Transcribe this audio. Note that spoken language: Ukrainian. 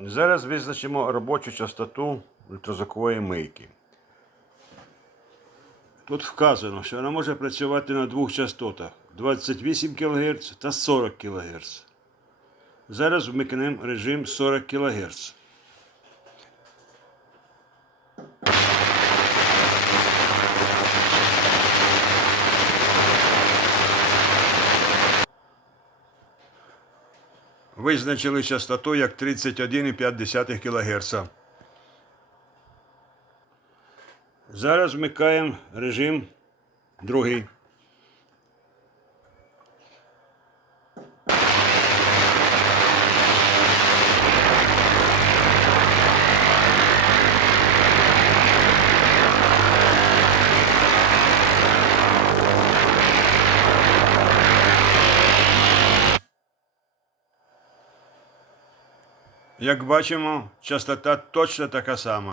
Зараз визначимо робочу частоту ультразвукової мийки. Тут вказано, що вона може працювати на двох частотах 28 кГц та 40 кГц. Зараз вмикнемо режим 40 кГц. Визначили частоту як 31,5 кГц. Зараз вмикаємо режим другий. Як бачимо, частота точно така сама.